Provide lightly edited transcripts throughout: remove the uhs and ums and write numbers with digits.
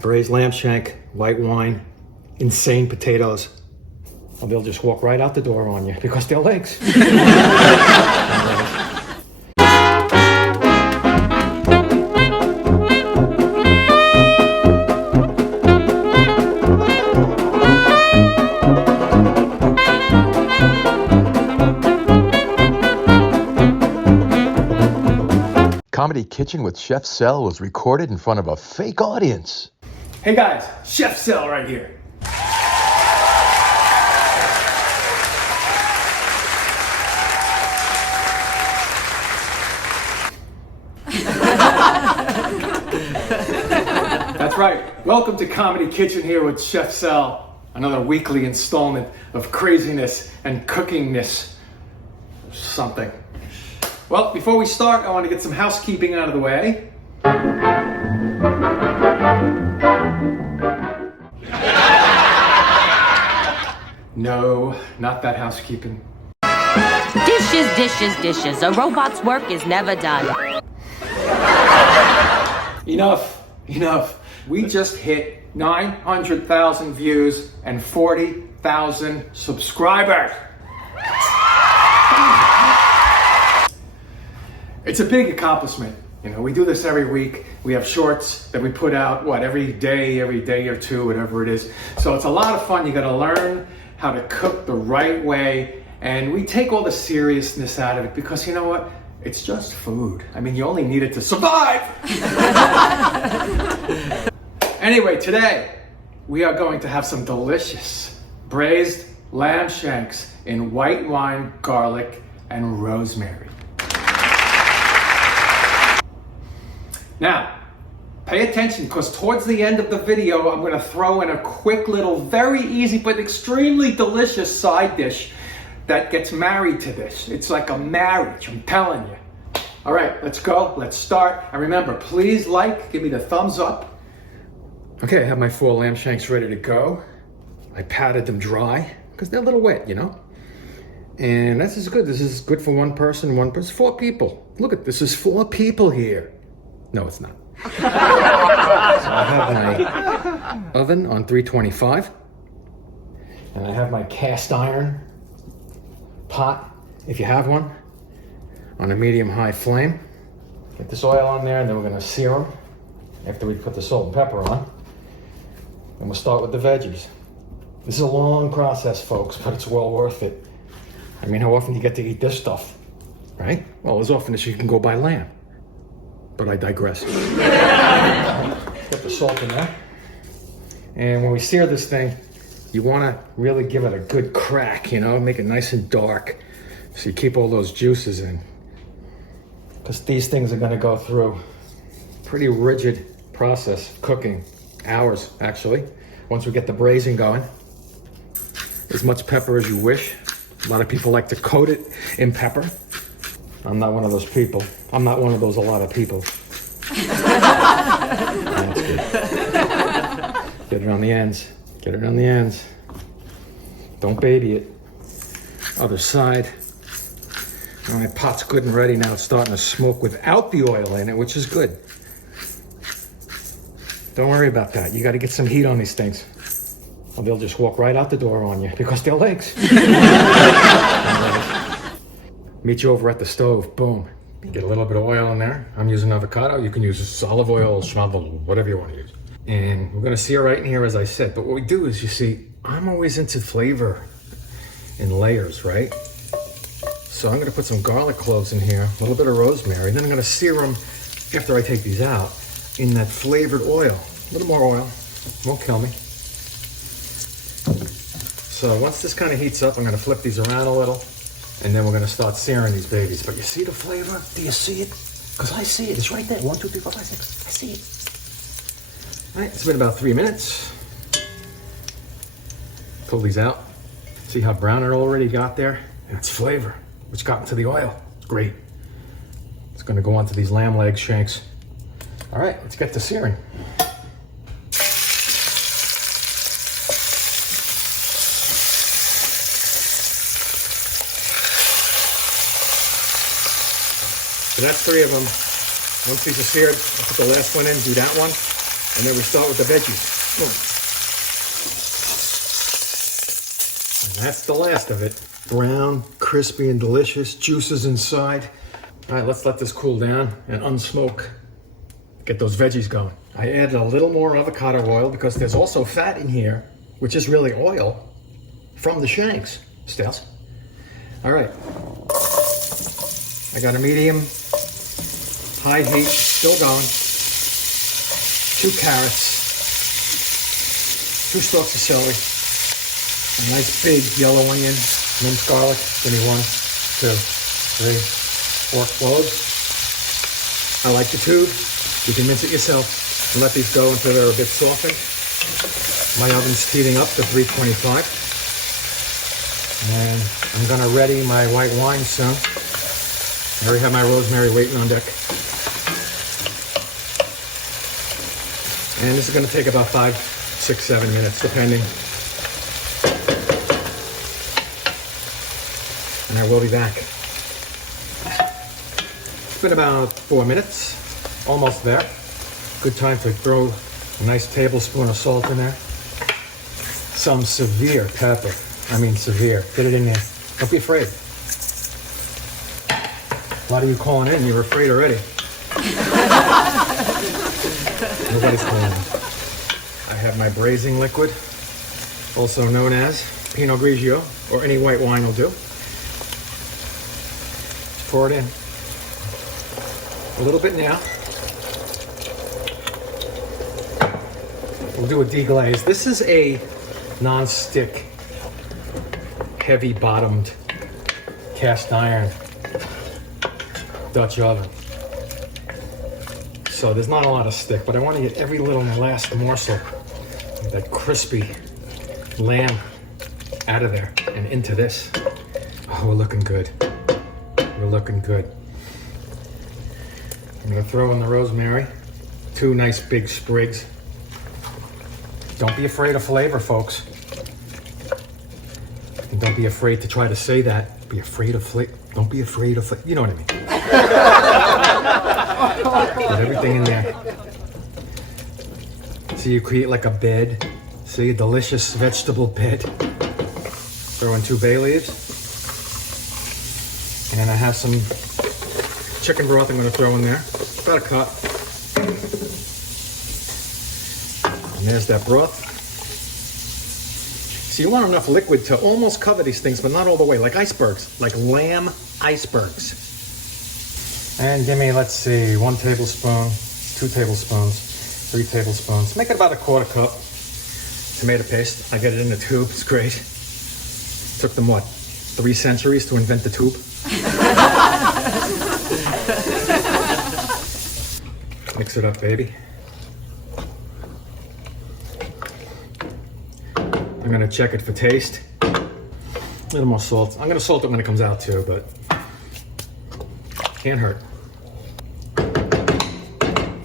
braised lamb shank, white wine, insane potatoes. Or they'll just walk right out the door on you because they're legs. Comedy Kitchen with Chef Sel was recorded in front of a fake audience. Hey guys, Chef Sel right here. That's right. Welcome to Comedy Kitchen here with Chef Sel. Another weekly installment of craziness and cookingness. Something. Well, before we start, I want to get some housekeeping out of the way. No, not that housekeeping. Dishes, dishes, dishes. A robot's work is never done. Enough. We just hit 900,000 views and 40,000 subscribers. It's a big accomplishment. You know, we do this every week. We have shorts that we put out, every day or two, whatever it is. So it's a lot of fun. You gotta learn how to cook the right way. And we take all the seriousness out of it because you know what? It's just food. I mean, you only need it to survive. Anyway, today we are going to have some delicious braised lamb shanks in white wine, garlic, and rosemary. Now, pay attention because towards the end of the video, I'm going to throw in a quick little, very easy but extremely delicious side dish that gets married to this. It's like a marriage, I'm telling you. All right, let's go. Let's start. And remember, please give me the thumbs up. Okay, I have my 4 lamb shanks ready to go. I patted them dry because they're a little wet, you know. And this is good. This is good for one person, 4 people. Look at this is 4 people here. No, it's not. So I have my oven on 325. And I have my cast iron pot, if you have one, on a medium-high flame. Get this oil on there, and then we're going to sear them after we put the salt and pepper on. And we'll start with the veggies. This is a long process, folks, but it's well worth it. I mean, how often do you get to eat this stuff, right? Well, as often as you can go buy lamb. But I digress. Put the salt in there. And when we sear this thing, you want to really give it a good crack, you know, make it nice and dark so you keep all those juices in. Because these things are going to go through a pretty rigid process of cooking, hours actually, once we get the braising going. As much pepper as you wish. A lot of people like to coat it in pepper. I'm not one of those people. I'm not one of those a lot of people. That's good. Get it on the ends. Get it on the ends. Don't baby it. Other side. All right, pot's good and ready now. It's starting to smoke without the oil in it, which is good. Don't worry about that. You got to get some heat on these things. Or they'll just walk right out the door on you because they're legs. Meet you over at the stove. Boom. Get a little bit of oil in there. I'm using avocado. You can use olive oil, schmabel, whatever you want to use. And we're going to sear right in here, as I said. But what we do is, you see, I'm always into flavor in layers, right? So I'm going to put some garlic cloves in here, a little bit of rosemary, and then I'm going to sear them after I take these out in that flavored oil. A little more oil. Won't kill me. So once this kind of heats up, I'm going to flip these around a little. And then we're going to start searing these babies. But you see the flavor? Do you see it? Because I see it. It's right there. 1, 2, 3, 4, 5, 6. I see it. All right, it's been about 3 minutes. Pull these out. See how brown it already got there? And it's flavor, which got into the oil. It's great. It's going to go onto these lamb leg shanks. All right, let's get to searing. So that's 3 of them. Once these are seared, I'll put the last one in, do that one, And then we start with the veggies. Boom. And that's the last of it. Brown, crispy, and delicious. Juices inside. All right, let's let this cool down and unsmoke. Get those veggies going. I added a little more avocado oil because there's also fat in here, which is really oil from the shanks. Stales. All right. I got a medium, high heat, still going. 2 carrots, 2 stalks of celery, a nice big yellow onion, minced garlic. Give me 1, 2, 3, 4 cloves. I like the tube. You can mince it yourself and let these go until they're a bit softened. My oven's heating up to 325. And I'm gonna ready my white wine soon. I already have my rosemary waiting on deck. And this is gonna take about 5, 6, 7 minutes, depending. And I will be back. It's been about 4 minutes, almost there. Good time to throw a nice tablespoon of salt in there. Some severe pepper. I mean severe. Get it in there. Don't be afraid. A lot of you calling in, you're afraid already. Nobody's calling in. I have my braising liquid, also known as Pinot Grigio, or any white wine will do. Just pour it in. A little bit now. We'll do a deglaze. This is a non-stick, heavy-bottomed cast iron Dutch oven. So there's not a lot of stick, but I want to get every little last morsel of that crispy lamb out of there and into this. Oh, we're looking good. We're looking good. I'm gonna throw in the rosemary, 2 nice big sprigs. Don't be afraid of flavor, folks. And don't be afraid to try to say that. Be afraid of flavor. Don't be afraid of flavor. You know what I mean. Put everything in there. See, you create like a bed. See, a delicious vegetable bed. Throw in 2 bay leaves. And I have some chicken broth I'm gonna throw in there. About a cup. And there's that broth. So you want enough liquid to almost cover these things, but not all the way, like icebergs, like lamb icebergs. And give me, let's see, 1 tablespoon, 2 tablespoons, 3 tablespoons. Make it about a 1/4 cup tomato paste. I get it in a tube, it's great. Took them, what, 3 centuries to invent the tube? Mix it up, baby. I'm gonna check it for taste. A little more salt. I'm gonna salt it when it comes out too, but can't hurt.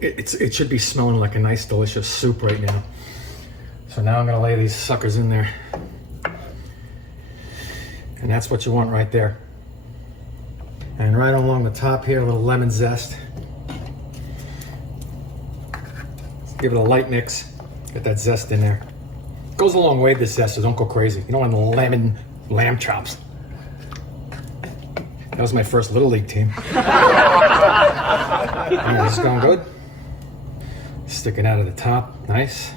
It should be smelling like a nice, delicious soup right now. So now I'm gonna lay these suckers in there. And that's what you want right there. And right along the top here, a little lemon zest. Give it a light mix. Get that zest in there. Goes a long way, this zest, so don't go crazy. You don't want lemon lamb chops. That was my first Little League team. Alright, this is going good. Sticking out of the top, nice.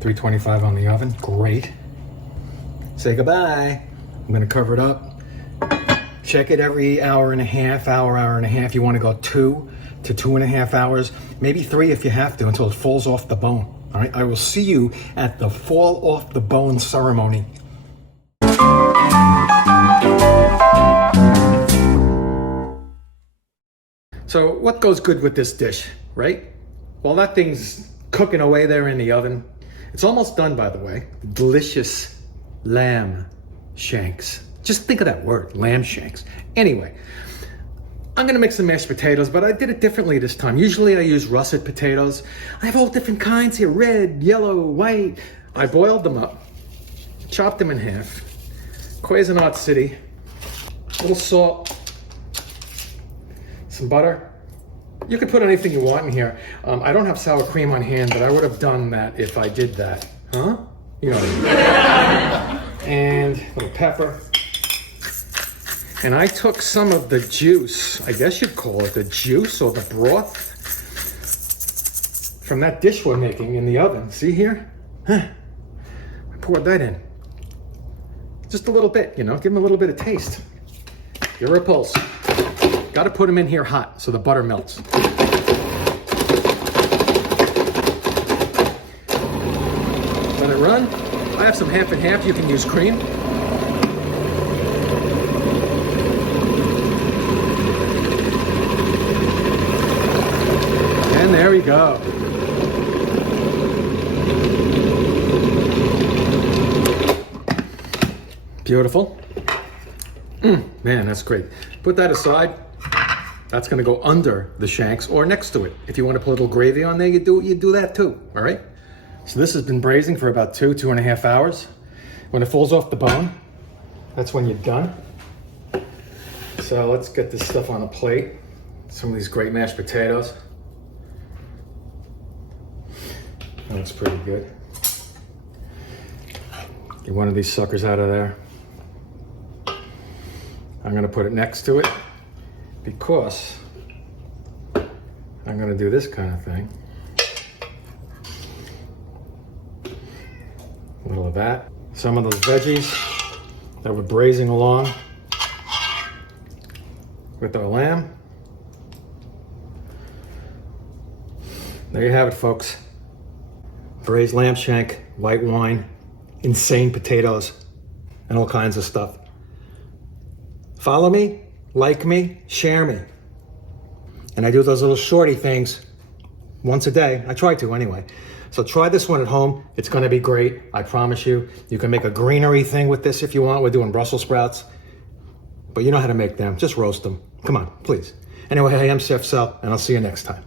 325 on the oven, great. Say goodbye. I'm gonna cover it up. Check it every hour and a half. You wanna go 2 to 2.5 hours, maybe 3 if you have to, until it falls off the bone. All right, I will see you at the fall off the bone ceremony. So what goes good with this dish, right? While that thing's cooking away there in the oven, it's almost done, by the way. Delicious lamb shanks. Just think of that word, lamb shanks. Anyway, I'm gonna make some mashed potatoes, but I did it differently this time. Usually I use russet potatoes. I have all different kinds here, red, yellow, white. I boiled them up, chopped them in half, Cuisinart City, a little salt, some butter, You can put anything you want in here. I don't have sour cream on hand, but I would have done that if I did that. Huh? You know what I mean. And a little pepper. And I took some of the juice, I guess you'd call it the juice or the broth, from that dish we're making in the oven. See here? Huh. I poured that in. Just a little bit, you know, give them a little bit of taste. Your repulse. Got to put them in here hot so the butter melts. Let it run. I have some half and half. You can use cream. And there we go. Beautiful. Man, that's great. Put that aside. That's gonna go under the shanks or next to it. If you want to put a little gravy on there, you do that too, all right? So this has been braising for about 2.5 hours. When it falls off the bone, that's when you're done. So let's get this stuff on a plate. Some of these great mashed potatoes. That looks pretty good. Get one of these suckers out of there. I'm gonna put it next to it because I'm gonna do this kind of thing. A little of that. Some of those veggies that we're braising along with our lamb. There you have it, folks. Braised lamb shank, white wine, insane potatoes, and all kinds of stuff. Follow me, like me, share me. And I do those little shorty things once a day. I try to anyway. So try this one at home. It's gonna be great, I promise you. You can make a greenery thing with this if you want. We're doing Brussels sprouts. But you know how to make them, just roast them. Come on, please. Anyway, hey, I'm Chef Sel, and I'll see you next time.